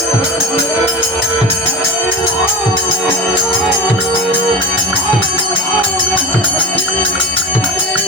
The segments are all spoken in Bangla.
Thank you.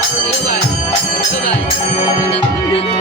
Goodbye. Goodbye.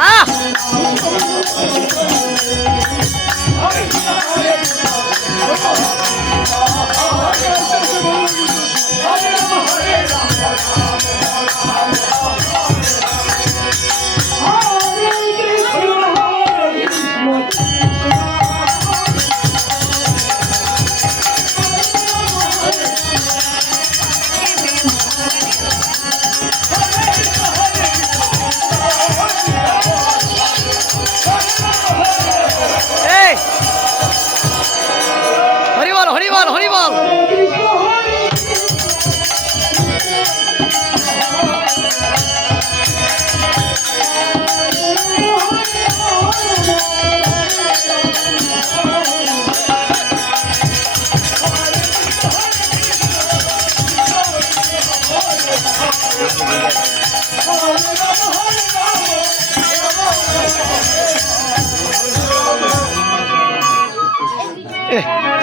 Ah! Música 哎。